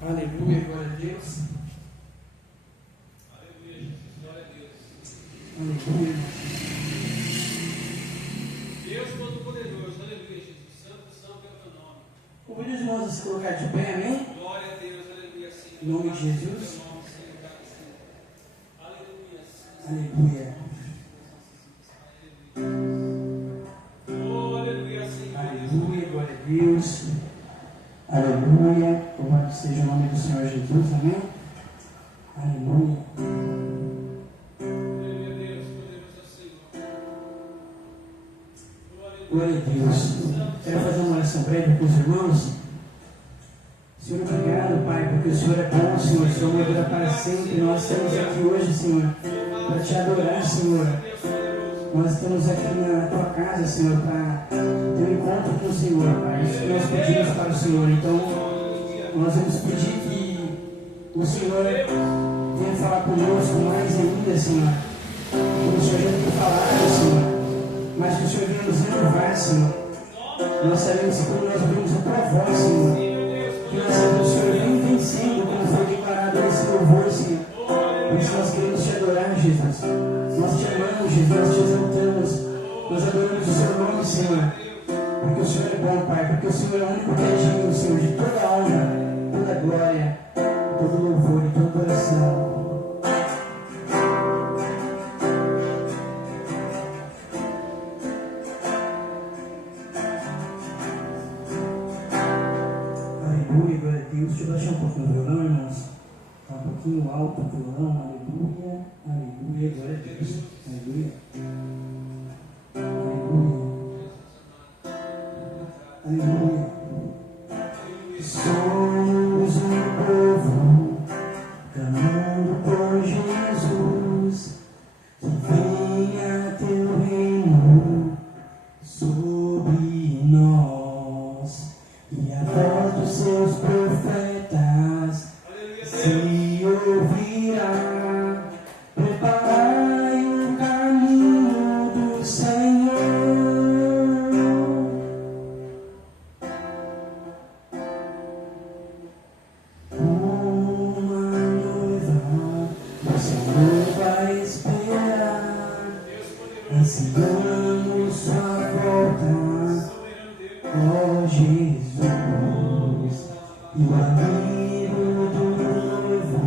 Aleluia, glória a Deus. Aleluia, Jesus, glória a Deus. Aleluia. Deus Todo-Poderoso, aleluia, Jesus. Santo, santo é o teu nome. Convido os irmãos a se colocar de pé, amém? Glória a Deus, aleluia, Senhor. Em nome de Jesus. Teu nome, Senhor, aleluia, Senhor. Aleluia. Oh, aleluia, Senhor. Aleluia, glória a Deus. Aleluia. Louvado seja o nome do Senhor Jesus, amém? Aleluia. Aleluia, Deus, poderoso Senhor. Glória a Deus. Quero fazer uma oração breve para os irmãos. Senhor, obrigado, Pai, porque o Senhor é bom, Senhor. O Senhor dura para sempre. Nós estamos aqui hoje, Senhor, para te adorar, Senhor. Nós estamos aqui na tua casa, Senhor, para ter um encontro com o Senhor, Pai. Isso que nós pedimos para o Senhor. Então, nós vamos pedir que o Senhor venha falar conosco mais ainda, Senhor. Como o Senhor já tem falado, Senhor. Mas que o Senhor venha nos renovar, Senhor. Nós sabemos que quando nós ouvimos a tua voz, Senhor, que nós sabemos que o Senhor vem vencendo, como foi declarado nesse louvor, Senhor. Por isso nós queremos te adorar, Jesus. Nós te amamos, Jesus. Nós te exaltamos. Nós adoramos o seu nome, Senhor. Porque o Senhor é bom, Pai. Porque o Senhor é o único que é digno, Senhor, de toda a honra, toda a glória, todo louvor e toda adoração. Aleluia, glória a Deus. Deixa eu baixar um pouquinho o violão, irmãos. Está um pouquinho alto o violão. Aleluia, aleluia, glória a Deus. Aleluia. Aleluia. Aleluia. Somos um povo clamando por Jesus, que venha teu reino sobre nós, e a voz dos seus profetas se ouvirá. Preparai o caminho do Senhor. Ansiamos sua volta, ó Jesus, e o amigo do noivo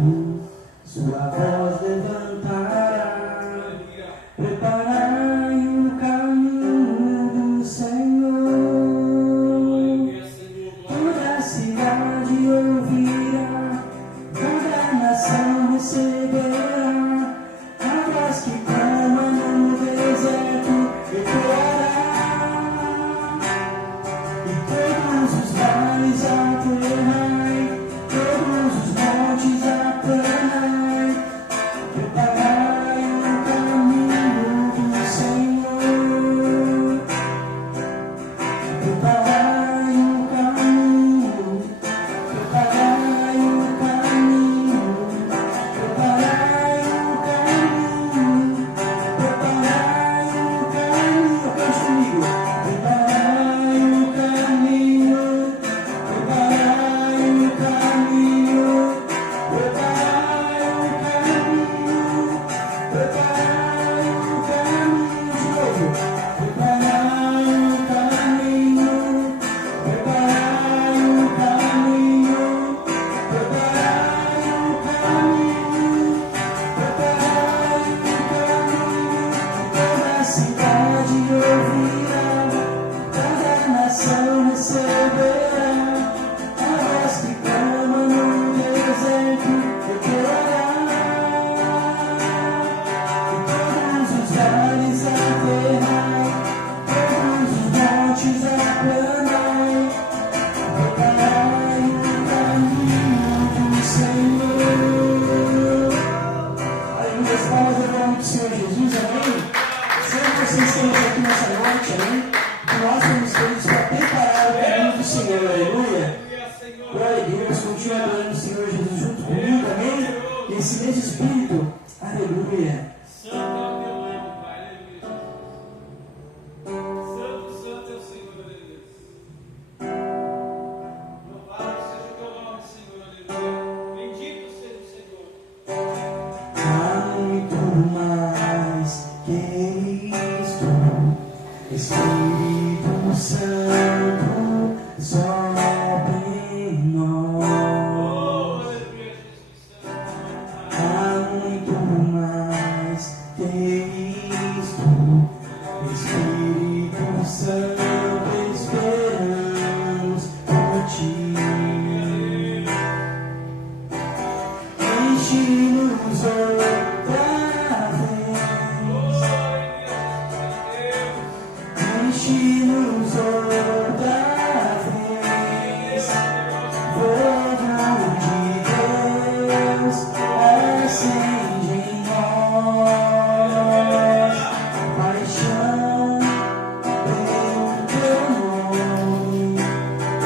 sua voz levantará. Preparai o caminho do Senhor. Toda a cidade ouvirá, toda a nação receberá. Águas que clamam no deserto ecoará, e todos os vales aterrai, todos os montes aplanai. Preparai o caminho do Senhor. Preparai o caminho, preparai o caminho, preparai o caminho, preparai o caminho. Cante comigo. Preparai o caminho, preparai o caminho, preparai o caminho, preparai o caminho. De novo. Preparai o caminho, preparai o caminho, preparai o caminho, preparai o caminho. Toda a cidade ouvirá, toda a nação receberá. A voz que clama no deserto ecoará, e todos os vales aterrai, todos os montes aplanai. Preparai o caminho do Senhor. Aleluia, as palmas do nome do Senhor Jesus, amém? Sempre vocês estamos aqui nessa noite, amém? Que nós somos feitos para preparar o caminho do Senhor, aleluia. Glória a Deus, continue adorando o Senhor Jesus junto comigo, amém? Nesse mesmo espírito, aleluia. Santo é o teu nome, Pai, aleluia, Jesus. Santo, santo é o Senhor, aleluia. Louvado seja o teu nome, Senhor, aleluia. Enche-nos outra vez, enche-nos outra vez, fogo de Deus, acende em nós paixão pelo teu nome,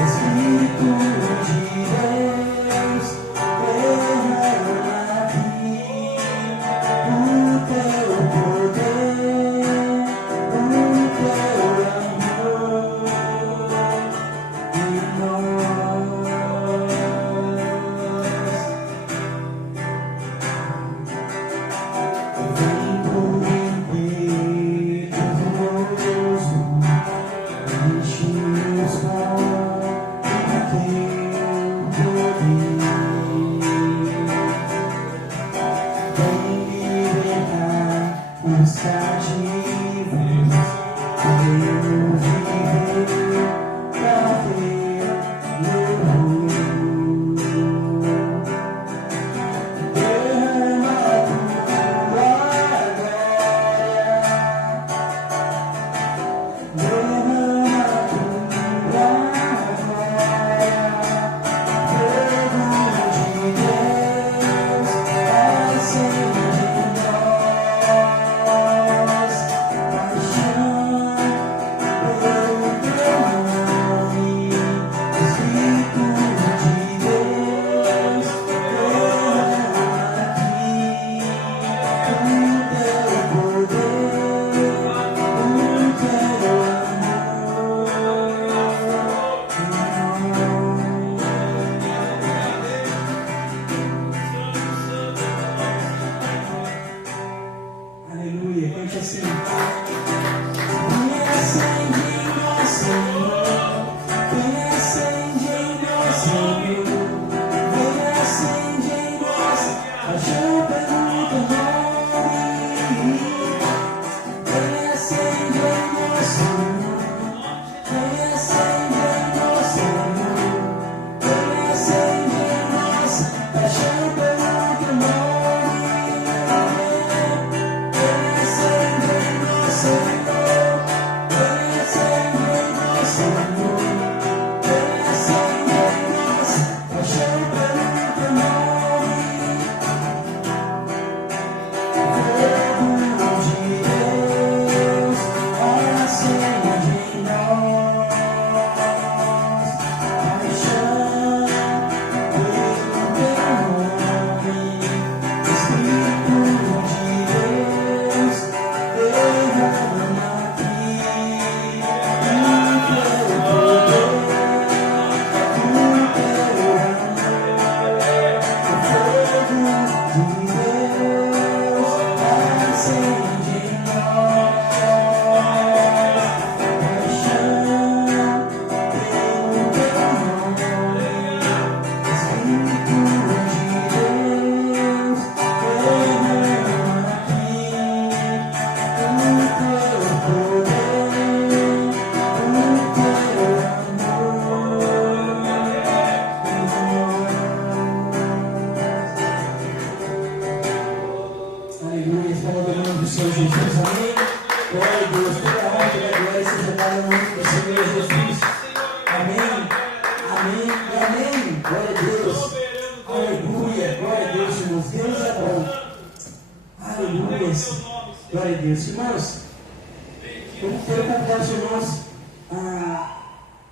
Espírito de Deus, derrama aqui o teu poder, o teu amor em nós. Vem por impetuoso, enche-nos com o teu poder. Vem libertar os cativos, queremos viver pra ver louvor. Derrama a tua glória, derrama a tua glória, fogo de Deus, acende em nós paixão pelo teu nome, Espírito de Deus, derrama aqui o teu poder, o teu amor. Aleluia, cante assim. Vem acende em nós, Senhor. Vem acende em nós, Senhor. Vem acende em nós, paixão pelo teu nome. Vem acende em nós, Senhor. Vem acende em nós, Senhor. Vem acende em nós, paixão pelo teu nome. Vem acende em nós, Senhor. Vem acende em nós, Senhor. Vem acende em nós, paixão pelo teu nome. Fogo de Deus, acende em nós paixão pelo teu nome, Espírito de Deus, derrama aqui o teu poder, o teu amor, o fogo de Deus, acende em nós paixão pelo teu nome, Espírito de Deus, derrama aqui o teu poder, o teu amor. Aleluia, estamos no nome do Senhor Jesus, amém? Glória a Deus, toda a honra, toda a glória seja dada no nome do Senhor Jesus. Amém, amém e amém. Glória a Deus, aleluia, glória a Deus, irmãos. Deus é bom, aleluia, glória a Deus, irmãos. Eu quero convidar os irmãos a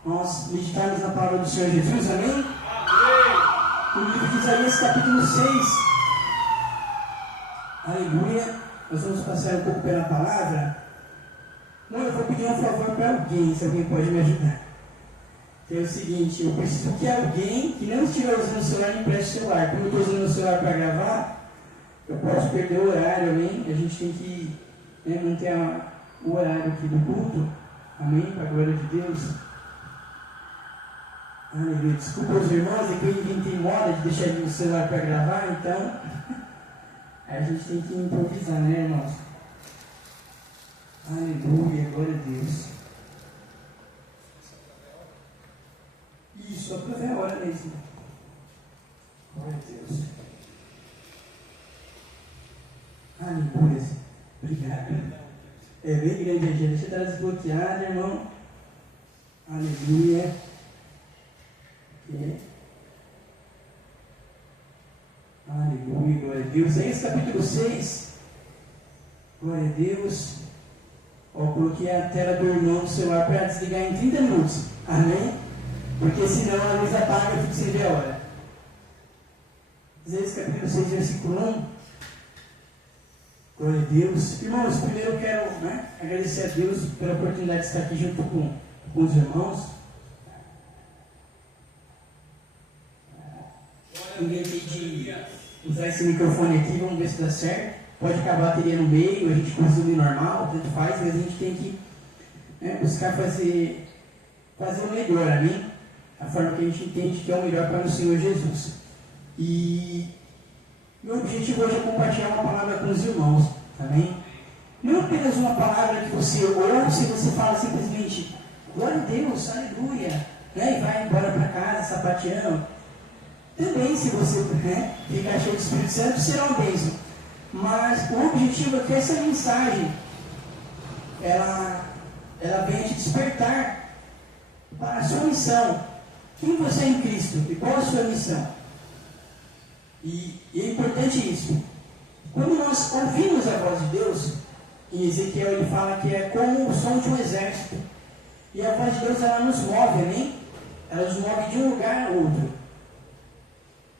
nós meditarmos na palavra do Senhor Jesus, amém? No livro de Isaías, capítulo 6. Aleluia. Nós vamos passar um pouco pela palavra. Não, eu vou pedir um favor para alguém, se alguém pode me ajudar. Que é o seguinte, eu preciso que alguém que não estiver usando o celular empreste o celular. Como eu estou usando o celular para gravar, eu posso perder o horário, amém? A gente tem que manter o horário aqui do culto, amém? Para a glória de Deus. Aleluia. Desculpa os irmãos, é que ninguém tem moda de deixar o celular para gravar, então a gente tem que improvisar, né, irmãos? Aleluia, glória a Deus. Isso, só para ver a hora mesmo. Glória a Deus. Aleluia. Obrigado. É bem grande aqui. Deixa eu estar desbloqueado, irmão. Aleluia. Aleluia, glória a Deus. Esse capítulo 6. Glória a Deus. Ó, coloquei a tela do irmão do celular para desligar em 30 minutos. Amém? Porque senão a luz apaga e fica sem ver a hora. Esse capítulo 6, versículo 1. Glória a Deus. Irmãos, primeiro eu quero agradecer a Deus pela oportunidade de estar aqui junto com os irmãos. Ninguém tem de usar esse microfone aqui, vamos ver se dá certo. Pode acabar a bateria no meio, a gente consegue normal, tanto faz, mas a gente tem que buscar fazer o melhor, amém? A forma que a gente entende que é o melhor para o Senhor Jesus. E meu objetivo hoje é compartilhar uma palavra com os irmãos, amém? Não apenas uma palavra que você ouve, você fala simplesmente, glória a Deus, aleluia, e vai embora para casa sapateando. Também, se você ficar cheio do Espírito Santo, será uma bênção. Mas o objetivo é que essa mensagem, ela venha te despertar para a sua missão. Quem você é em Cristo e qual a sua missão? E é importante isso. Quando nós ouvimos a voz de Deus, em Ezequiel ele fala que é como o som de um exército. E a voz de Deus, ela nos move, amém? Ela nos move de um lugar a outro.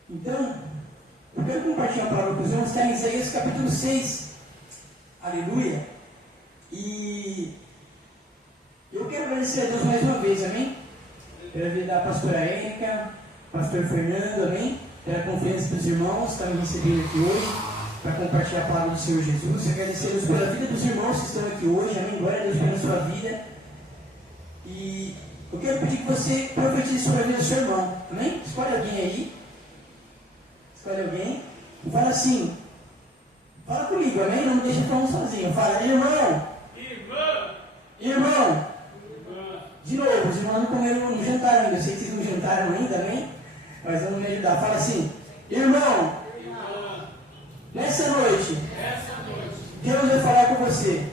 Então, eu quero compartilhar a palavra com os irmãos, está em Isaías capítulo 6. Aleluia. E eu quero agradecer a Deus mais uma vez, amém? Pela vida da pastora Érica, pastor Fernando, amém? Pela confiança dos irmãos que estão me recebendo aqui hoje, para compartilhar a palavra do Senhor Jesus. Agradecer a Deus pela vida dos irmãos que estão aqui hoje, amém? Glória a Deus pela sua vida. E eu quero pedir que você profetize sobre a vida do seu irmão, amém? Escolhe alguém aí. Escolhe alguém e fala assim, fala comigo, amém? Não me deixa falando sozinho. Fala, irmão. Irmão. De novo, os irmãos não comeram, não jantaram ainda. Eu sei que vocês não jantaram ainda, amém? Mas vamos me ajudar. Fala assim, irmão. Nessa noite, Deus vai falar com você.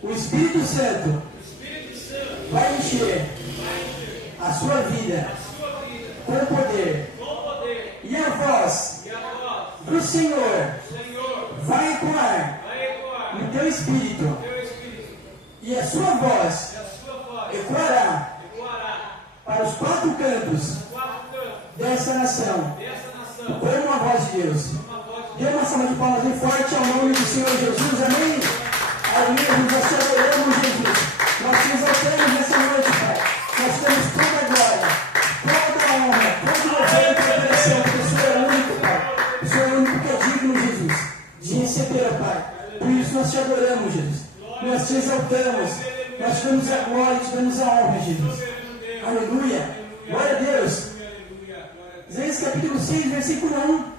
O Espírito Santo vai encher a sua vida com poder. E a voz do Senhor vai ecoar no teu espírito. E a sua voz ecoará para os quatro cantos dessa nação. Como a voz de Deus. Dê uma salva de palmas bem forte ao nome do Senhor Jesus. Amém? Aleluia. Nós te adoramos, Jesus. Nós te exaltamos nessa noite, Pai. Nós temos toda a glória, toda a honra, todo o louvor e preparação, porque o Senhor é único, Pai. O Senhor é o único que é digno, Jesus, de receber, Pai. Por isso nós te adoramos, Jesus. Nós te exaltamos. Nós te damos a glória e te damos a honra, Jesus. Aleluia. Glória a Deus. Isaías capítulo 6, versículo 1.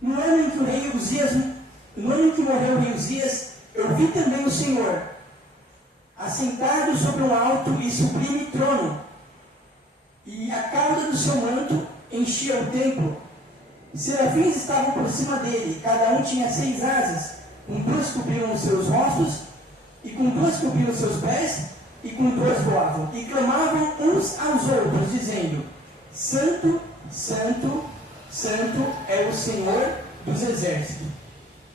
No ano em que o rei Uzias, no ano em que morreu o rei Uzias, eu vi também o Senhor assentado sobre um alto e sublime trono, e a cauda do seu manto enchia o templo. Serafins estavam por cima dele, cada um tinha 6 asas, com 2 cobriam os seus rostos, e com 2 cobriam os seus pés, e com 2 voavam, e clamavam uns aos outros, dizendo: Santo, Santo, Santo é o Senhor dos exércitos.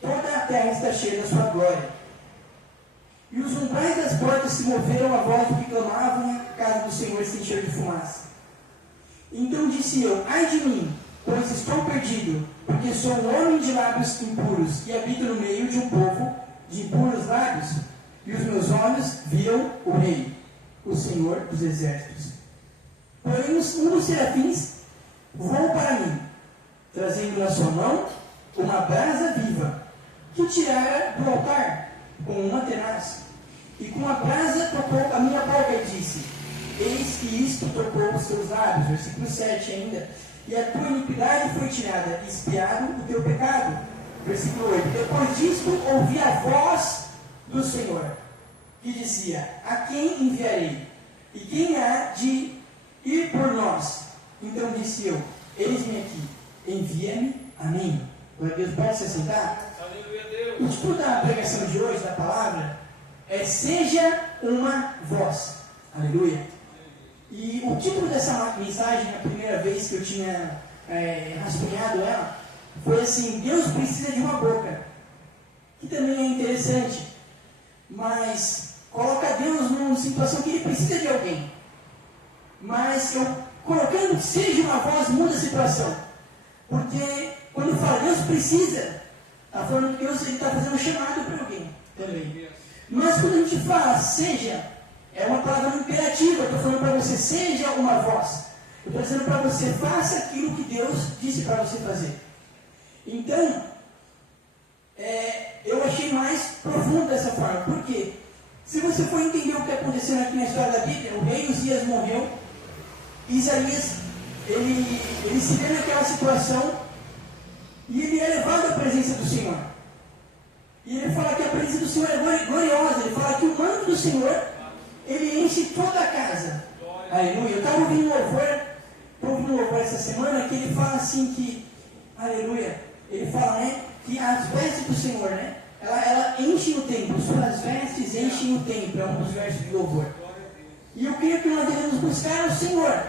Toda a terra está cheia da sua glória. E os umbrais das portas se moveram à voz do que clamavam, e a casa do Senhor se encheu de fumaça. Então disse eu: ai de mim, pois estou perdido, porque sou um homem de lábios impuros, e habito no meio de um povo de impuros lábios. E os meus olhos viram o Rei, o Senhor dos exércitos. Porém, um dos serafins voou para mim, trazendo na sua mão uma brasa viva, que tirara do altar com uma tenaz. E com a brasa tocou a minha boca e disse: eis que isto tocou os teus lábios. Versículo 7 ainda. E a tua iniquidade foi tirada, e expiado o teu pecado. Versículo 8. Depois disto ouvi a voz do Senhor, que dizia: a quem enviarei? E quem há de ir por nós? Então disse eu: eis-me aqui, envia-me a mim. Glória a Deus, pode se sentar? Aleluia, Deus. O título da pregação de hoje, da palavra, é Seja uma Voz. Aleluia. E o título dessa mensagem, a primeira vez que eu tinha rascunhado ela, foi assim: Deus precisa de uma boca. Que também é interessante, mas coloca Deus numa situação que ele precisa de alguém. Mas eu colocando que seja uma voz muda a situação. Porque quando fala Deus precisa, está falando que Deus está fazendo um chamado para alguém também. Mas quando a gente fala seja, é uma palavra imperativa. Eu estou falando para você, seja uma voz. Eu estou dizendo para você, faça aquilo que Deus disse para você fazer. Então, eu achei mais profundo dessa forma. Por quê? Se você for entender o que está acontecendo aqui na história da Bíblia, o rei Uzias morreu. Isaías, ele se vê naquela situação e ele é levado à presença do Senhor. E ele fala que a presença do Senhor é gloriosa. Ele fala que o manto do Senhor, ele enche toda a casa. Aleluia. Eu estava ouvindo um louvor essa semana que ele fala assim que, aleluia, ele fala, né, que as vestes do Senhor, né, ela enche o templo, suas vestes enchem o templo, é um dos versos de louvor. E eu creio que nós devemos buscar o Senhor,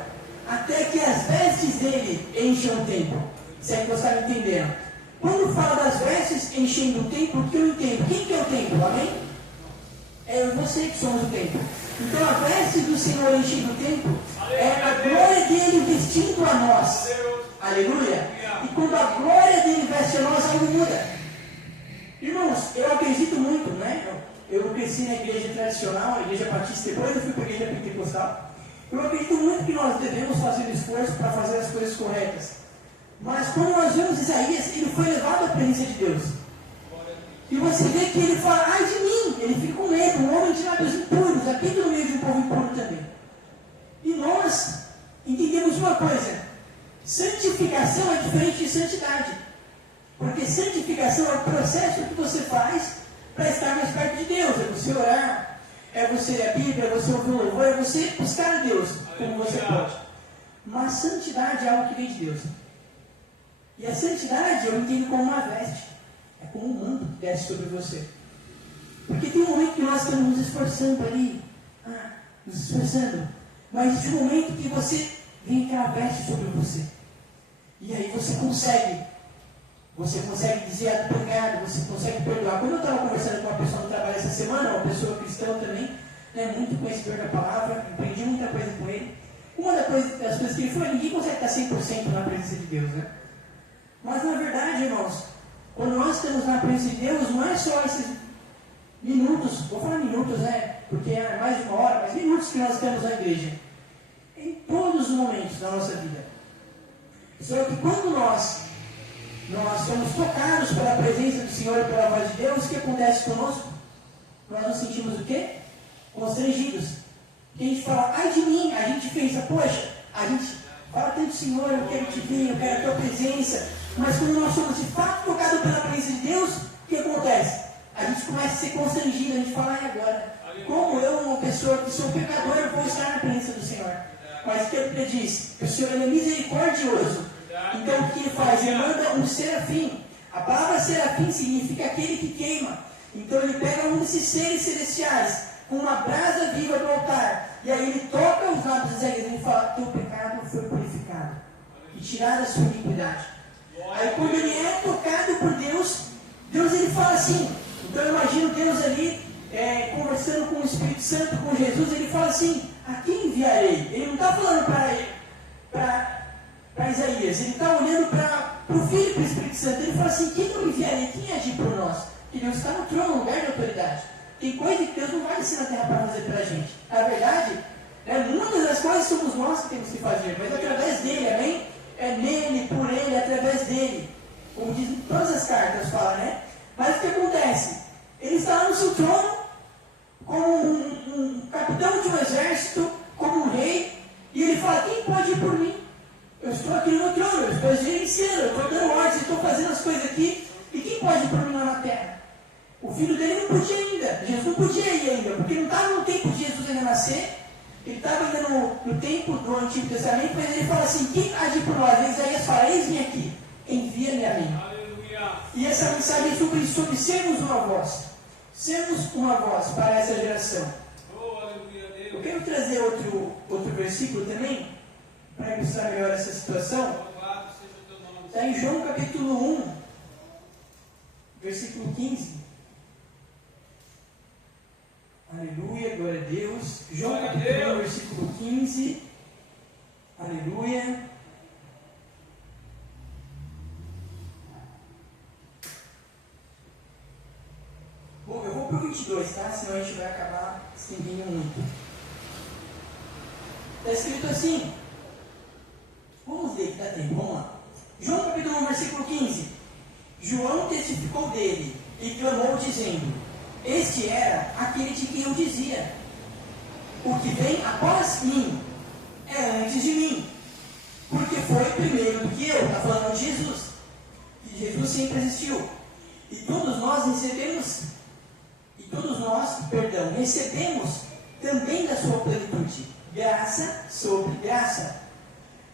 até que as vestes dele encham o templo. Se é que você está entendendo. Quando fala das vestes enchendo o templo, o que eu entendo? Quem que é o templo? Amém? É você que somos o templo. Então a veste do Senhor enchendo o templo é a glória dele vestindo a nós. Aleluia. E quando a glória dele veste a nós, algo muda. Irmãos, eu acredito muito, né? Eu cresci na igreja tradicional, a igreja batista, depois eu fui para a igreja pentecostal. Eu acredito muito que nós devemos fazer um esforço para fazer as coisas corretas. Mas quando nós vemos Isaías, ele foi levado à presença de Deus. E você vê que ele fala, ai de mim, ele fica com medo, um homem de lábios impuros, habita no meio de um povo impuro também. E nós entendemos uma coisa: santificação é diferente de santidade. Porque santificação é o processo que você faz para estar mais perto de Deus. É você orar, é você ler a Bíblia, é você ouvir o louvor, é você buscar a Deus como você pode. Mas santidade é algo que vem de Deus. E a santidade eu entendo como uma veste. É como um manto que desce sobre você. Porque tem um momento que nós estamos nos esforçando ali, nos esforçando. Mas existe um momento que você vem aquela veste sobre você. E aí você consegue dizer obrigado, você consegue perdoar. Quando eu estava conversando com uma pessoa no trabalho essa semana, uma pessoa cristã também, né, muito conhecedor da palavra, aprendi muita coisa com ele. Uma das coisas que ele falou: ninguém consegue estar 100% na presença de Deus, né? Mas na verdade, irmãos, quando nós estamos na presença de Deus, não é só esses minutos, vou falar minutos, né, porque é mais de uma hora, mas minutos que nós estamos na igreja. Em todos os momentos da nossa vida. Só que quando nós somos tocados pela presença do Senhor e pela voz de Deus, o que acontece conosco? Nós nos sentimos o quê? Constrangidos. Porque a gente fala, ai de mim, a gente pensa, poxa, a gente fala tanto, Senhor, eu quero te ver, eu quero a tua presença. Mas quando nós somos de fato tocados pela presença de Deus, o que acontece? A gente começa a ser constrangido, a gente fala, ai agora, como eu, uma pessoa que sou pecador, eu vou estar na presença do Senhor? Mas o que ele diz? O Senhor é misericordioso. Então o que ele faz? Ele manda um serafim. A palavra serafim significa aquele que queima. Então ele pega um desses seres celestiais com uma brasa viva do altar. E aí ele toca os lábios de Isaías e ele fala: teu pecado foi purificado e tirada a sua iniquidade. Aí quando ele é tocado por Deus, ele fala assim. Então eu imagino Deus ali conversando com o Espírito Santo, com Jesus. Ele fala assim: a quem enviarei? Ele não está falando para Isaías, ele está olhando para o Filho e para o Espírito Santo. Ele fala assim: quem eu enviarei? Quem agir por nós? Que Deus está no trono, no lugar de autoridade. Tem coisa que Deus não vai descer na terra para fazer pela gente. Na verdade, muitas das coisas somos nós que temos que fazer, mas através dele, amém? É nele, por ele, através dele. Como diz em todas as cartas, fala, né? Mas o que acontece? Ele está lá no seu trono, como um capitão de um exército, como um rei, e ele fala: quem pode ir por mim? Eu estou aqui no meu trono, eu estou gerenciando, eu estou dando ordens, estou fazendo as coisas aqui, e quem pode ir por mim lá na terra? O filho dele não podia ainda, Jesus não podia ir ainda, porque não estava no tempo de Jesus ainda nascer, ele estava ainda no tempo do Antigo Testamento, mas ele fala assim: quem há de ir por nós? Isaías fala: eis-me aqui, envia-me a mim. Aleluia. E essa mensagem é sobre sermos uma voz. Sermos uma voz para essa geração. Eu quero trazer outro versículo também, para ilustrar melhor essa situação. Está em João capítulo 1, versículo 15. Aleluia, glória a Deus. João capítulo 1, versículo 15. Aleluia. Bom, eu vou para o 22, tá? Senão a gente vai acabar estendendo muito. Está escrito assim. Vamos ler que dá tempo, vamos lá. João capítulo 1, versículo 15. João testificou dele e clamou dizendo: Este era aquele de quem eu dizia: O que vem após mim é antes de mim, porque foi primeiro do que eu. Está falando de Jesus. Que Jesus sempre existiu. E todos nós recebemos também da sua plenitude, graça sobre graça.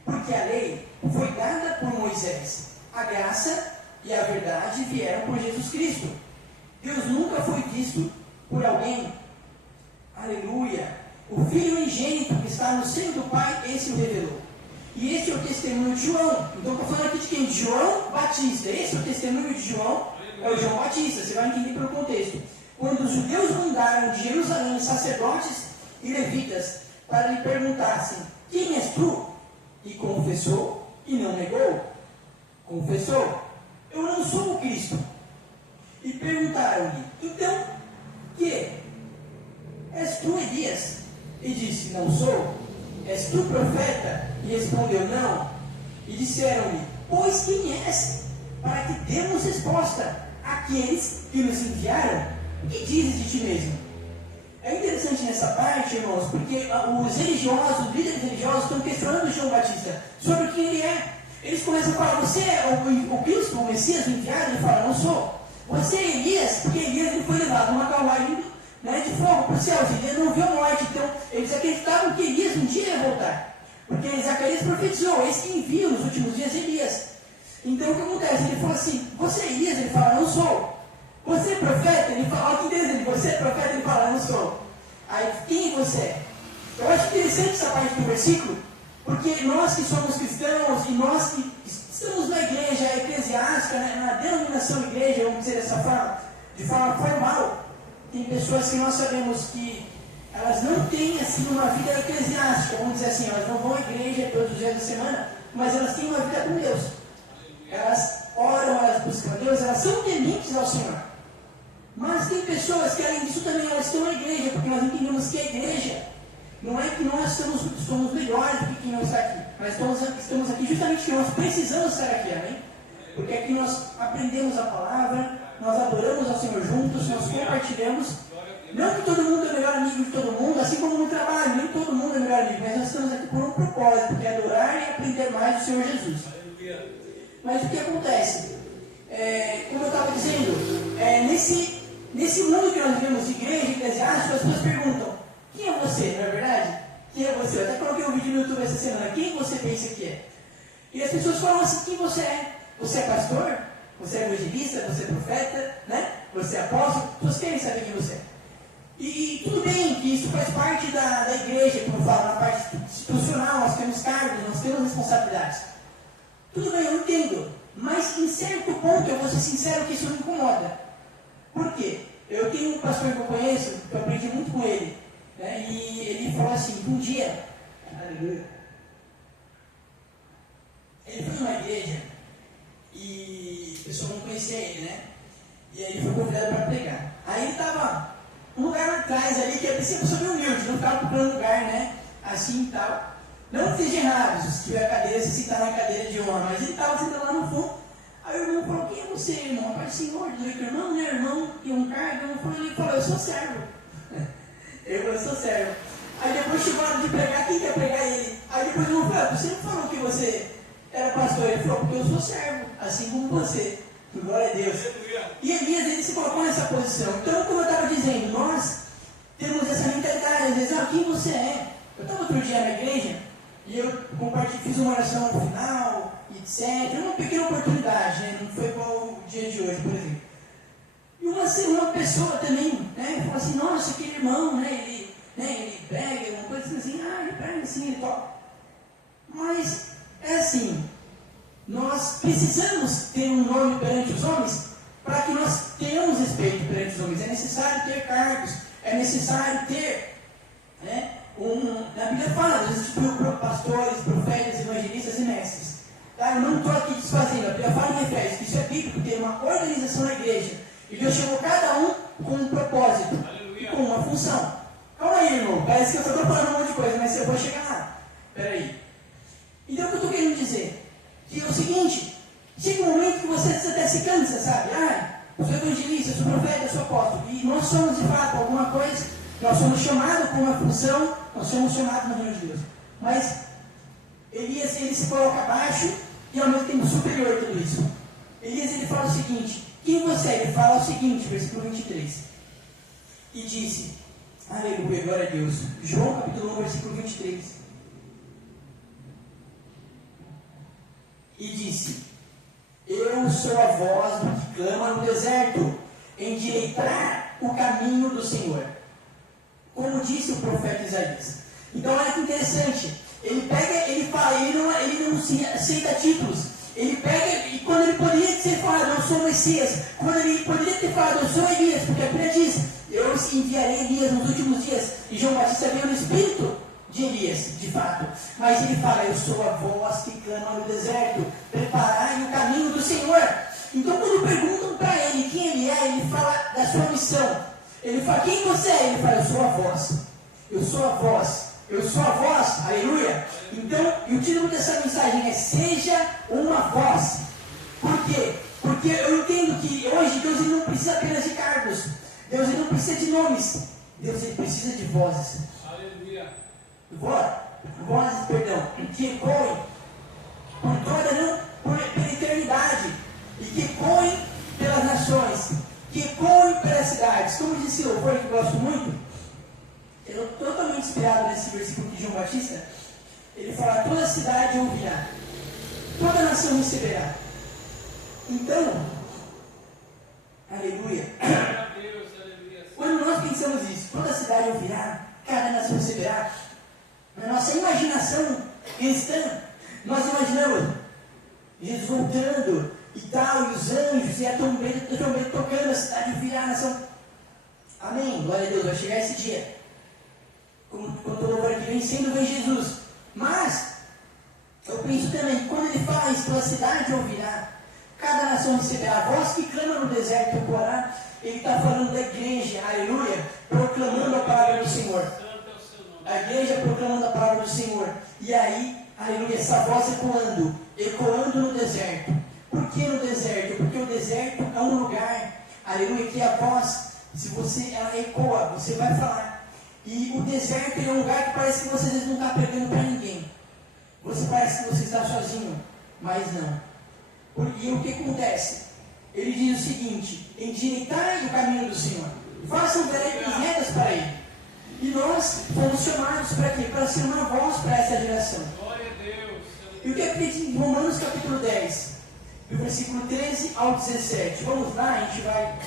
Porque a lei foi dada por Moisés, a graça e a verdade vieram por Jesus Cristo. Deus nunca foi visto por alguém. Aleluia. O Filho unigênito que está no seio do Pai, esse o revelou. E esse é o testemunho de João. Então estou falando aqui de quem? De João Batista. Esse é o testemunho de João, é o João Batista. Você vai entender pelo contexto. Quando os judeus mandaram de Jerusalém sacerdotes e levitas para lhe perguntassem: Quem és tu? E confessou e não negou. Confessou: Eu não sou o Cristo. E perguntaram-lhe: Então, que? És tu Elias? E disse: Não sou. És tu profeta? E respondeu: Não. E disseram-lhe: Pois quem és? Para que demos resposta àqueles que nos enviaram. O que dizes de ti mesmo? É interessante nessa parte, irmãos, porque os religiosos, os líderes religiosos estão questionando João Batista sobre o que ele é. Eles começam a falar: Você é o Cristo, o Messias, o enviado? Ele fala: Não sou. Você é Elias? Porque Elias ele foi levado numa carruagem, né, de fogo para os céus. Elias não viu a morte. Então, eles acreditavam que Elias um dia ia voltar. Porque Zacarias profetizou: Eis que envia nos últimos dias Elias. Então, o que acontece? Ele falou assim: Você é Elias? Ele fala: Não sou. Você é profeta? Ele fala: Olha que interessante. Você é profeta? Ele fala: Não sou. Aí, quem você é? Eu acho interessante essa parte do versículo, porque nós que somos cristãos e nós que estamos na igreja eclesiástica, né, na denominação igreja, vamos dizer dessa forma, de forma formal, tem pessoas que nós sabemos que elas não têm assim uma vida eclesiástica, vamos dizer assim, elas não vão à igreja todos os dias da semana, mas elas têm uma vida com Deus. Elas oram, elas buscam a Deus, elas são tementes ao Senhor. Mas tem pessoas que além disso também elas estão na igreja, porque nós entendemos que a igreja não é que nós somos melhores do que quem não está aqui. Nós estamos aqui justamente porque nós precisamos estar aqui, amém? Porque aqui nós aprendemos a palavra, nós adoramos ao Senhor juntos, nós compartilhamos. Não que todo mundo é melhor amigo de todo mundo, assim como no trabalho, nem todo mundo é melhor amigo, mas nós estamos aqui por um propósito, que é adorar e aprender mais do Senhor Jesus. Mas o que acontece? Como eu estava dizendo, nesse mundo que nós vivemos, igreja, eclesiástica, as pessoas perguntam: Quem é você, não é verdade? Quem é você? Eu até coloquei um vídeo no YouTube essa semana: Quem você pensa que é? E as pessoas falam assim: Quem você é? Você é pastor? Você é evangelista? Você é profeta? Né? Você é apóstolo? As pessoas querem saber quem você é. E tudo bem que isso faz parte da igreja, como eu falo, na parte institucional, nós temos cargos, nós temos responsabilidades. Tudo bem, eu entendo. Mas em certo ponto, eu vou ser sincero que isso me incomoda. Por quê? Eu tenho um pastor que eu conheço, que eu aprendi muito com ele, né, e ele falou assim: um dia, aleluia, ele foi numa igreja e a pessoa não conhecia ele, né? E aí ele foi convidado para pregar. Aí ele estava num lugar atrás ali, que é a pessoa bem humilde, não ficava procurando lugar, né? Assim e tal. Não que seja errado, se tiver cadeira, se sentar na cadeira de honra, mas ele estava sentado lá no fundo. Aí o irmão falou: Quem é você, irmão? Pai do Senhor, diz que irmão, né? Irmão, tem um cargo. Ele falou: Eu sou servo. Ele falou: Eu sou servo. Aí depois chegou a hora de pregar, quem quer pregar ele? Aí depois o irmão falou: Você não falou que você era pastor? Ele falou: Porque eu sou servo, assim como você. Glória a Deus. E Elias, ele se colocou nessa posição. Então, como eu estava dizendo, nós temos essa mentalidade, às vezes: Quem você é? Eu estava outro dia na igreja e eu fiz uma oração no final, etc. Uma pequena oportunidade, né? Não foi igual o dia de pode ser uma pessoa também, né? Fala assim, nossa, aquele irmão, né? Ele prega, uma coisa assim, ele prega assim, ele toca. Mas é assim, nós precisamos ter um nome perante os homens para que nós tenhamos respeito perante os homens. É necessário ter cargos, é necessário ter, né? Na Bíblia fala, existem pastores, profetas, evangelistas e mestres. Tá? Eu não estou aqui desfazendo, a Bíblia fala em Efésios que isso é bíblico, tem uma organização na igreja. E Deus chamou cada um com um propósito, e com uma função. Calma aí, irmão, parece que eu só estou falando um monte de coisa, mas eu vou chegar lá. Espera aí. Então o que eu estou querendo dizer? Que é o seguinte, chega um momento que você até se cansa, sabe? Eu sou evangelista, eu sou profeta, eu sou apóstolo. E nós somos de fato alguma coisa, nós somos chamados com uma função, nós somos chamados no reino de Deus. Mas Elias, ele se coloca abaixo e ao mesmo tempo superior a tudo isso. Elias, ele fala o seguinte, quem você é? Ele fala o seguinte, versículo 23. E disse, aleluia, glória a Deus. João capítulo 1, versículo 23. E disse, eu sou a voz do que clama no deserto, endireitar o caminho do Senhor. Como disse o profeta Isaías. Então olha que interessante. Ele pega, ele fala, ele não se aceita títulos. Ele pega, e quando ele poderia ter falado, eu sou o Messias, quando ele poderia ter falado, eu sou Elias, porque a Bíblia diz, eu enviarei Elias nos últimos dias, e João Batista veio no espírito de Elias, de fato. Mas ele fala, eu sou a voz que clama no deserto, preparai o caminho do Senhor. Então quando perguntam para ele quem ele é, ele fala da sua missão. Ele fala, quem você é? Ele fala, eu sou a voz. Eu sou a voz. Eu sou a voz, aleluia. Então, e o título dessa mensagem é Seja uma Voz. Por quê? Porque eu entendo que hoje Deus ele não precisa apenas de cargos. Deus ele não precisa de nomes. Deus ele precisa de vozes. Aleluia. Vozes, perdão, que ecoem por toda, pela eternidade. E que ecoem pelas nações. Que ecoem pelas cidades. Como disse o louvor que eu gosto muito. Eu estou totalmente inspirado nesse versículo de João Batista. Ele fala, toda cidade ouvirá, toda nação receberá. Então, aleluia. Quando nós pensamos isso, toda cidade ouvirá, cada nação receberá. Na nossa imaginação cristã, nós imaginamos Jesus voltando e tal, e os anjos, e a trombeta tocando, a cidade ouvirá, a nação. Amém, glória a Deus, vai chegar esse dia. Quando o louvor aqui vem Jesus. Mas, eu penso também, quando ele fala isso, toda cidade ouvirá, cada nação receberá, a voz que clama no deserto ecoará. Ele está falando da igreja, aleluia, proclamando a palavra do Senhor. A igreja proclamando a palavra do Senhor. E aí, aleluia, essa voz ecoando no deserto. Por que no deserto? Porque o deserto é um lugar, aleluia, que a voz, se você ela ecoa, você vai falar. E o deserto é um lugar que parece que você às vezes não está perdendo para ninguém. Você parece que você está sozinho, mas não. E o que acontece? Ele diz o seguinte, endireitai o caminho do Senhor. Façam veredas retas para Ele. E nós fomos chamados para quê? Para ser uma voz para essa geração. Glória a Deus. E o que é que diz em Romanos capítulo 10, do versículo 13 ao 17. Vamos lá, a gente vai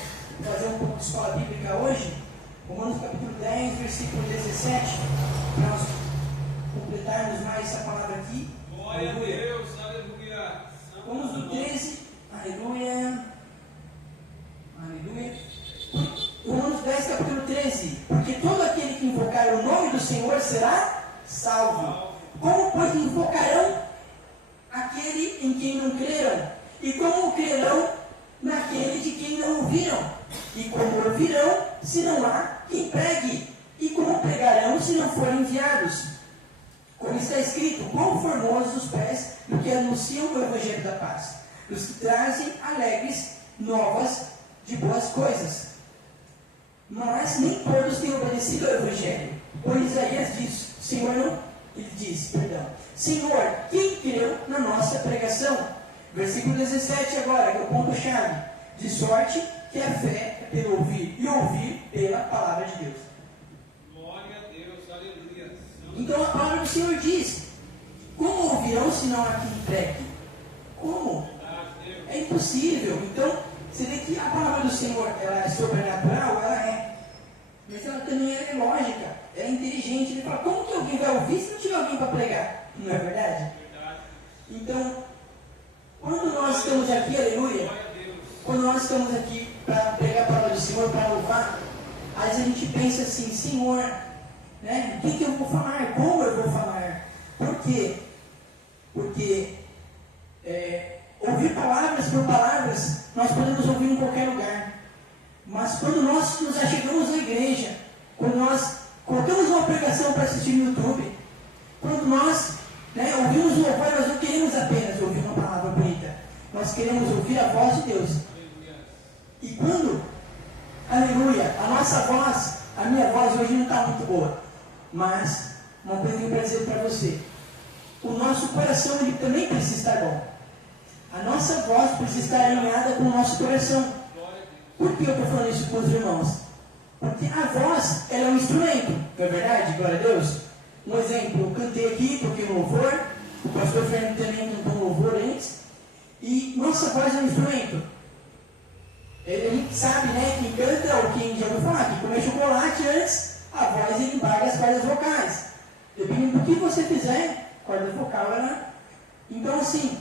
fazer um pouco de escola bíblica hoje. Romanos capítulo 10, versículo 17, para nós completarmos mais essa palavra aqui. Glória a Deus, aleluia. Vamos do 13, aleluia, aleluia. Romanos 10, capítulo 13. Porque todo aquele que invocar o nome do Senhor será salvo. Como, pois, invocarão aquele em quem não creram? E como crerão naquele de quem não ouviram? E como ouvirão, se não há quem pregue? E como pregarão, se não forem enviados? Como está escrito, quão formosos os pés do que anunciam o Evangelho da paz, dos que trazem alegres novas de boas coisas. Mas nem todos têm obedecido ao Evangelho. Pois Isaías diz, Senhor, quem creu na nossa pregação? Versículo 17 agora, que é o ponto-chave. De sorte que a fé é pelo ouvir, e ouvir pela palavra de Deus. Glória a Deus, aleluia. Então a palavra do Senhor diz, como ouvirão se não há quem pregue? Como? É impossível. Então, Você vê que a palavra do Senhor, ela é sobrenatural, ela é. Mas ela também é lógica, ela é inteligente. Ele fala, como que alguém vai ouvir se não tiver alguém para pregar? Não é verdade? Então, quando nós estamos aqui, aleluia, quando nós estamos aqui para pregar a palavra do Senhor, para louvar, às vezes a gente pensa assim, Senhor, né, o que eu vou falar? Como eu vou falar? Por quê? Porque ouvir palavras por palavras, nós podemos ouvir em qualquer lugar. Mas quando nós nos achegamos à igreja, quando nós colocamos uma pregação para assistir no YouTube, quando nós ouvimos o louvor, nós não queremos apenas ouvir uma palavra bonita, nós queremos ouvir a voz de Deus. E quando, aleluia, a nossa voz, a minha voz hoje não está muito boa, mas uma coisa que eu quero dizer para você, o nosso coração ele também precisa estar bom. A nossa voz precisa estar alinhada com o nosso coração. Por que eu estou falando isso com os irmãos? Porque a voz, ela é um instrumento, não é verdade? Glória a Deus. Um exemplo, eu cantei aqui, toquei um louvor, o pastor Fernando também cantou um louvor antes, e nossa voz é um instrumento. Ele sabe, né, quem canta ou quem já ouviu falar, quem come chocolate antes, a voz ele embarga as cordas vocais. Dependendo do que você fizer, corda vocal ela. Então assim,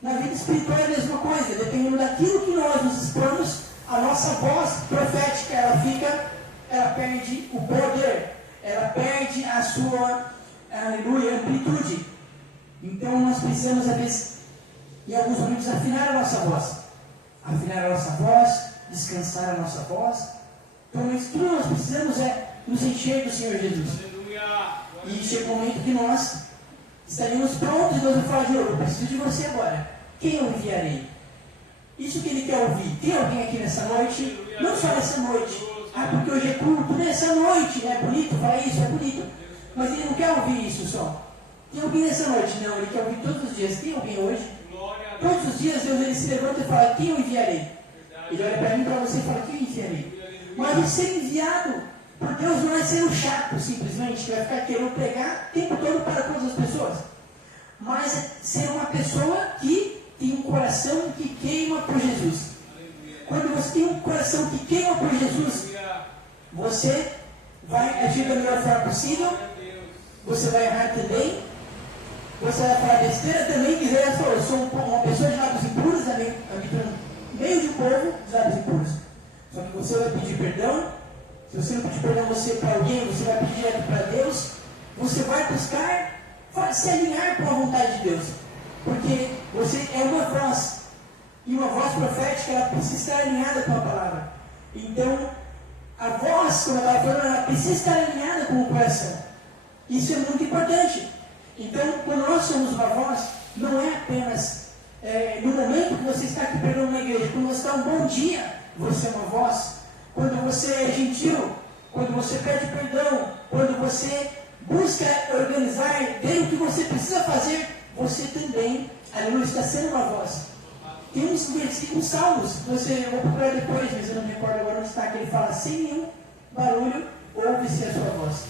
na vida espiritual é a mesma coisa, dependendo daquilo que nós nos expomos, a nossa voz profética, ela perde o poder, ela perde a sua, aleluia, amplitude. Então nós precisamos, às vezes, em alguns momentos, afinar a nossa voz. Afinar a nossa voz, descansar a nossa voz. Então isso tudo nós precisamos nos encher do Senhor Jesus. E chega um momento que nós estaremos prontos e Deus vai falar de novo, eu preciso de você agora. Quem eu enviarei? Isso que ele quer ouvir. Tem alguém aqui nessa noite? Não só nessa noite. Porque hoje é culto. Nessa noite, é bonito falar isso, é bonito. Mas ele não quer ouvir isso só. Tem alguém nessa noite? Não, ele quer ouvir todos os dias. Tem alguém hoje? Todos os dias Deus ele se levanta e fala, quem eu enviarei? Ele olha para mim e para você e fala, quem eu enviarei? Mas ser enviado por Deus não é ser um chato, simplesmente, que vai ficar querendo pregar o tempo todo para todas as pessoas. Mas é ser uma pessoa que tem um coração que queima por Jesus. Quando você tem um coração que queima por Jesus, você vai agir da melhor forma possível, você vai errar também, você vai falar besteira também, que Isaías falou, eu sou uma pessoa de lábios impuros, habitando meio de um povo de lábios impuros. Só que você vai pedir perdão, se você não pedir perdão para alguém, você vai pedir direto para Deus, você vai buscar se alinhar com a vontade de Deus. Porque você é uma voz, e uma voz profética, ela precisa estar alinhada com a palavra. Então, a voz, como eu estava falando, ela precisa estar alinhada com o coração. Isso é muito importante. Então, quando nós somos uma voz, não é apenas no momento que você está aqui pregando na igreja, quando você está um bom dia, você é uma voz. Quando você é gentil, quando você pede perdão, quando você busca organizar, ver o que você precisa fazer, você também, aleluia, está sendo uma voz. Tem uns versículos salmos, eu vou procurar depois, mas eu não me recordo agora onde está, que ele fala, sem nenhum barulho, ouve-se a sua voz.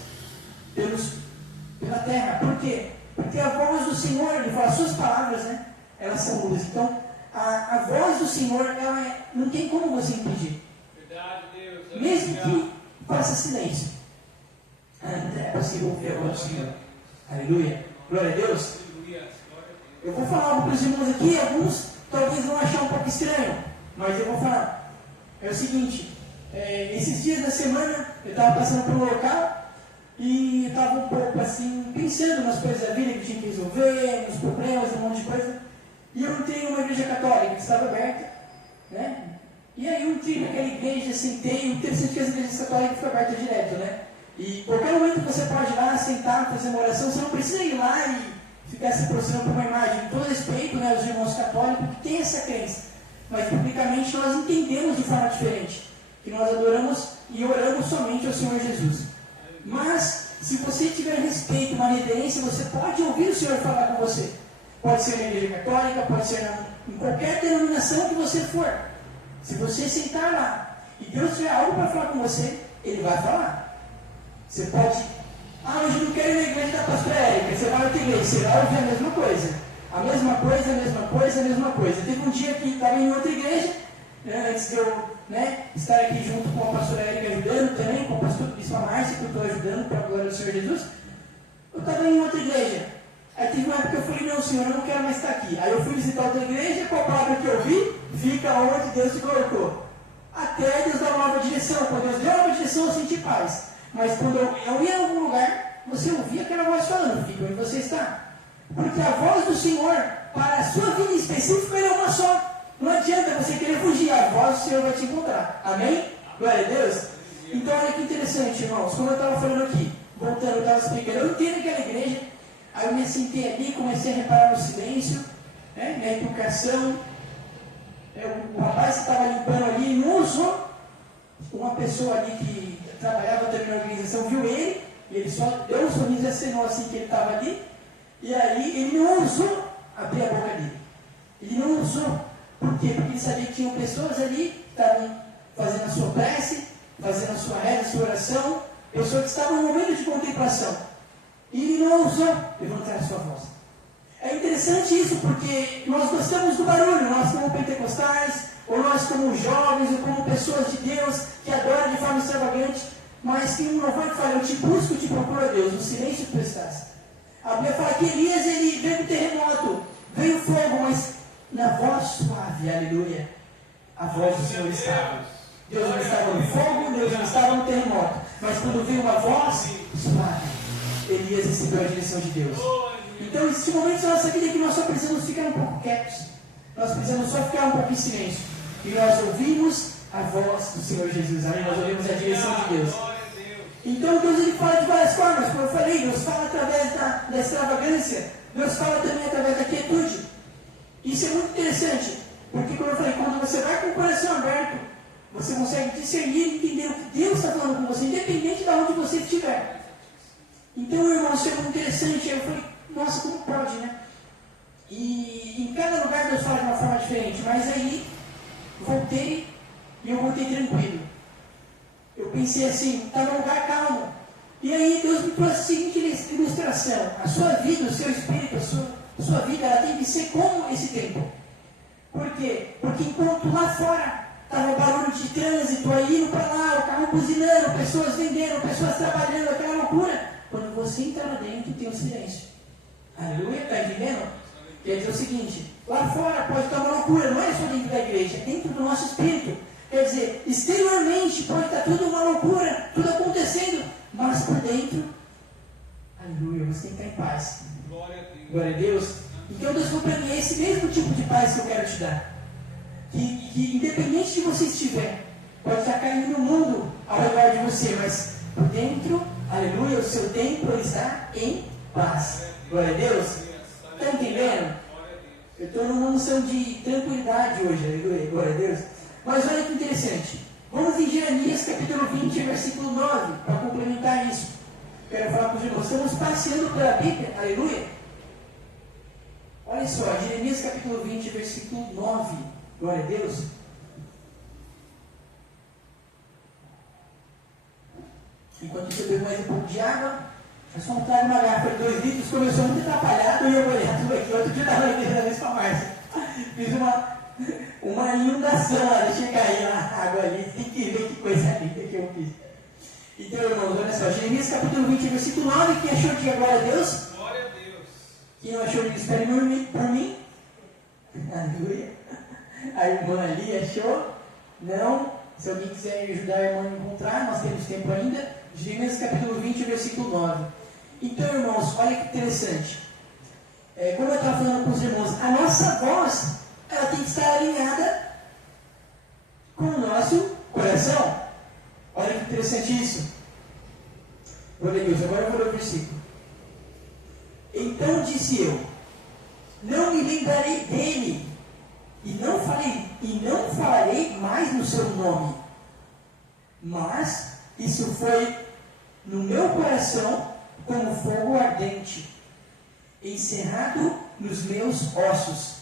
Pela terra. Por quê? Porque a voz do Senhor, ele fala, as suas palavras, né? Elas são mudas. Então, a voz do Senhor, ela não tem como você impedir. Verdade, Deus. Mesmo que faça silêncio. É possível ouvir a voz do Senhor. Aleluia. Glória a Deus. Eu vou falar algo para os irmãos aqui, alguns talvez vão achar um pouco estranho, mas eu vou falar. É o seguinte, esses dias da semana, eu estava passando por um local, e eu estava um pouco assim, pensando nas coisas da vida que tinha que resolver, nos problemas, um monte de coisa. E eu entrei em uma igreja católica que estava aberta, né? E aí eu entrei naquela igreja, sentei, interessante que as igrejas católicas ficam abertas direto, né? E qualquer momento você pode ir lá, sentar, fazer uma oração, você não precisa ir lá e ficar se aproximando por uma imagem. Com todo respeito, né, aos irmãos católicos que têm essa crença. Mas, publicamente, nós entendemos de forma diferente. Que nós adoramos e oramos somente ao Senhor Jesus. Mas, se você tiver respeito, uma reverência, você pode ouvir o Senhor falar com você. Pode ser na igreja católica, pode ser em qualquer denominação que você for. Se você sentar lá e Deus tiver algo para falar com você, Ele vai falar. Você pode... hoje eu não quero ir na igreja da pastora Érica. Você vai na outra igreja, você vai ouvir a mesma coisa. A mesma coisa, a mesma coisa, a mesma coisa. Teve um dia que estava em outra igreja antes de eu estar aqui junto com a pastora Érica ajudando também, com o pastor Bispo Márcia, que eu estou ajudando para a glória do Senhor Jesus, eu estava em outra igreja. Aí teve uma época que eu falei, não, Senhor, eu não quero mais estar aqui. Aí eu fui visitar outra igreja, qual palavra que eu vi? Fica onde Deus te colocou. Até Deus dar uma nova direção. Quando Deus deu uma nova direção, eu senti paz. Mas quando eu ia em algum lugar, você ouvia aquela voz falando, fica onde você está. Porque a voz do Senhor, para a sua vida em específico, é uma só. Não adianta você querer fugir, a voz do Senhor vai te encontrar. Amém? Glória a Deus. Então, olha que interessante, irmãos. Como eu estava falando aqui, voltando, eu estava explicando, eu entrei naquela igreja, aí eu me sentei ali, comecei a reparar no silêncio, na educação. O rapaz que estava limpando ali, não usou. Uma pessoa ali que trabalhava também na organização viu ele, e ele só deu um sorriso e acenou assim que ele estava ali. E aí ele não ousou abrir a boca dele. Ele não ousou. Por quê? Porque ele sabia que tinham pessoas ali que estavam fazendo a sua prece, fazendo a sua reza, a sua oração, pessoas que estavam no momento de contemplação. E ele não ousou levantar a sua voz. É interessante isso porque nós gostamos do barulho, nós como pentecostais, ou nós como jovens, ou como pessoas de Deus que adoram de forma extravagante, mas tem um louvor que fala, eu te busco e te procuro, Deus, no silêncio tu estás. A Bíblia fala que Elias, ele veio do terremoto, veio fogo, mas na voz suave, aleluia, a voz do Senhor estava. Deus não estava no fogo, Deus não estava no terremoto, mas quando veio uma voz suave, Elias recebeu a direção de Deus. Então, existem momentos na nossa vida que nós só precisamos ficar um pouco quietos, nós precisamos só ficar um pouco em silêncio, e nós ouvimos a voz do Senhor Jesus, amém? Nós ouvimos a direção de Deus. Então, Deus ele fala de várias formas, como eu falei, Deus fala através da extravagância, Deus fala também através da quietude. Isso é muito interessante, porque como eu falei, quando você vai com o coração aberto, você consegue discernir e entender o que Deus está falando com você, independente de onde você estiver. Então, irmão, isso é muito interessante. Eu falei, nossa, como pode, né? E em cada lugar Deus fala de uma forma diferente, mas aí voltei e eu voltei tranquilo. Eu pensei assim, está num lugar calmo. E aí Deus me trouxe a seguinte ilustração: a sua vida, o seu espírito, a sua vida, ela tem que ser como esse tempo. Por quê? Porque enquanto lá fora estava barulho de trânsito, aí indo para lá, o carro buzinando, pessoas vendendo, pessoas trabalhando, aquela loucura, quando você entra lá dentro, tem um silêncio. Aleluia, está entendendo? Quer dizer o seguinte, lá fora pode estar uma loucura, não é só dentro da igreja, é dentro do nosso espírito. Quer dizer, exteriormente pode estar tudo uma loucura, tudo acontecendo, mas por dentro, aleluia, você tem que estar em paz. Glória a Deus. Então Deus falou para mim, é esse mesmo tipo de paz que eu quero te dar. Que independente de você estiver, pode estar caindo no mundo ao redor de você, mas por dentro, aleluia, o seu templo está em paz. Glória a Deus. Está entendendo? Eu estou numa unção de tranquilidade hoje, aleluia, glória a Deus. Mas olha que interessante. Vamos em Jeremias capítulo 20, versículo 9, para complementar isso. Quero falar com os irmãos. Estamos passeando pela Bíblia, aleluia. Olha só, Jeremias capítulo 20, versículo 9. Glória a Deus. Enquanto você bebe mais um pouco de água, eu só não trago uma garrafa de 2 litros, começou muito atrapalhado e eu olhei tudo aqui. Outro dia eu estava na vez para a Márcia. Fiz uma inundação lá, deixei cair a água ali. Tem que ver que coisa linda que eu fiz. Então, irmãos, olha só, Jeremias capítulo 20, versículo 9, quem achou, diga glória a Deus. Glória a Deus. Quem não achou, diga espere por mim. Aleluia. A irmã ali achou? Não. Se alguém quiser ajudar a irmã a encontrar, nós temos tempo ainda. Jeremias capítulo 20, versículo 9. Então, irmãos, olha que interessante. Como eu estava falando com os irmãos, a nossa voz, ela tem que estar alinhada com o nosso coração. Olha que interessante isso. Glória a Deus. Agora eu vou ler o versículo. Então disse eu, não me lembrarei dele, e não falarei mais no seu nome. Mas isso foi no meu coração como fogo ardente, encerrado nos meus ossos.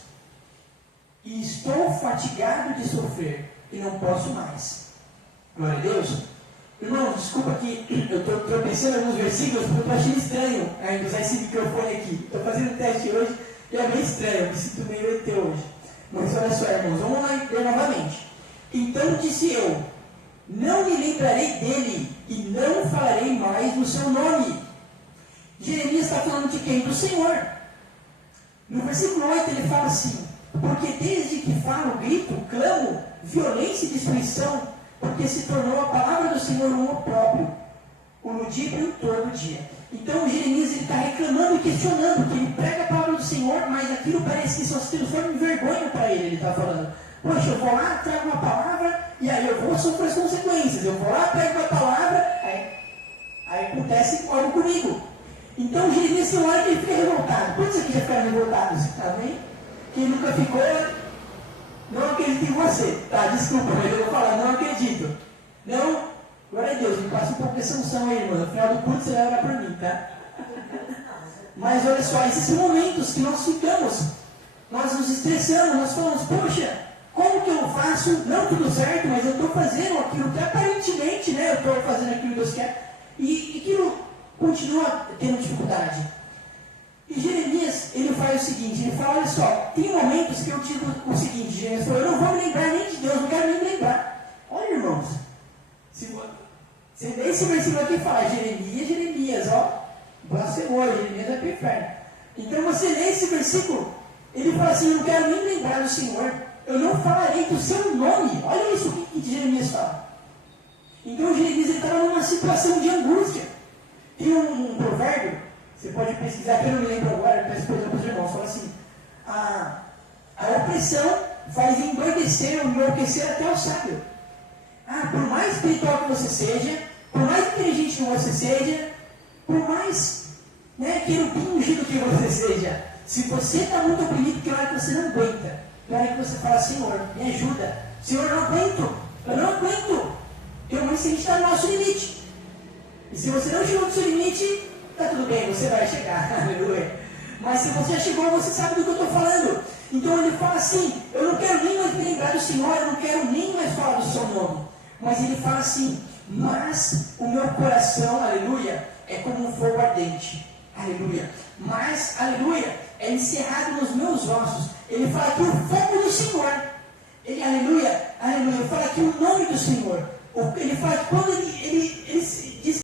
E estou fatigado de sofrer, e não posso mais. Glória a Deus. Irmão, desculpa que eu estou tropeçando em alguns versículos, porque eu estou achando estranho ainda usar esse microfone aqui. Estou fazendo um teste hoje e é meio estranho, eu me sinto meio ET hoje. Mas olha só, irmãos, vamos lá ler novamente. Então disse eu: não me lembrarei dele e não falarei mais no seu nome. Jeremias está falando de quem? Do Senhor. No versículo 8 ele fala assim: porque desde que falo, grito, clamo, violência e destruição, porque se tornou a palavra do Senhor um opróbrio, o ludíbrio todo dia. Então Jeremias está reclamando e questionando, que ele prega a palavra do Senhor, mas aquilo parece que só se transforma em vergonha para ele. Ele está falando: poxa, eu vou lá, trago uma palavra, e aí eu vou sofrer as consequências. Eu vou lá, pego uma palavra, aí acontece algo comigo. Então Jeremias tem uma hora que ele fica revoltado. Quantos aqui já ficaram revoltados? Amém? Quem nunca ficou, não acredito em você. Tá, desculpa, mas eu vou falar, não acredito. Não, glória a Deus, me passa um pouco de sanção aí, irmão. No final do culto você vai orar por mim, tá? Mas olha só, esses são momentos que nós ficamos, nós nos estressamos, nós falamos: poxa, como que eu faço, não tudo certo, mas eu estou fazendo aquilo que aparentemente, né, eu estou fazendo aquilo que Deus quer, e aquilo continua tendo dificuldade. E Jeremias, ele faz o seguinte, ele fala: olha só, tem momentos que eu digo o seguinte, Jeremias falou: eu não vou me lembrar nem de Deus, não quero nem me lembrar. Olha, irmãos, você vê esse versículo aqui e fala: Jeremias, ó, blasfemou, Jeremias vai para o inferno. Então você lê esse versículo, ele fala assim: eu não quero nem lembrar do Senhor, eu não falarei do seu nome. Olha isso que Jeremias fala. Então Jeremias estava numa situação de angústia. Tem um provérbio, você pode pesquisar, que eu não me lembro agora, eu peço perdão para os irmãos, fala assim: a opressão faz endoidecer ou enlouquecer até o sábio. Por mais espiritual que você seja, por mais inteligente que você seja, por mais querubim ungido que você seja, se você está muito oprimido, que hora que você não aguenta, que hora que você fala: Senhor, me ajuda, Senhor, eu não aguento, realmente a gente está no nosso limite. E se você não chegou no seu limite, está tudo bem, você vai chegar, aleluia. Mas se você já chegou, você sabe do que eu estou falando. Então ele fala assim: eu não quero nem mais me lembrar do Senhor, eu não quero nem mais falar do seu nome. Mas ele fala assim: mas o meu coração, aleluia, é como um fogo ardente, aleluia. Mas, aleluia, é encerrado nos meus ossos. Ele fala que o fogo do Senhor, ele, aleluia, ele fala que o nome do Senhor, ele fala que quando ele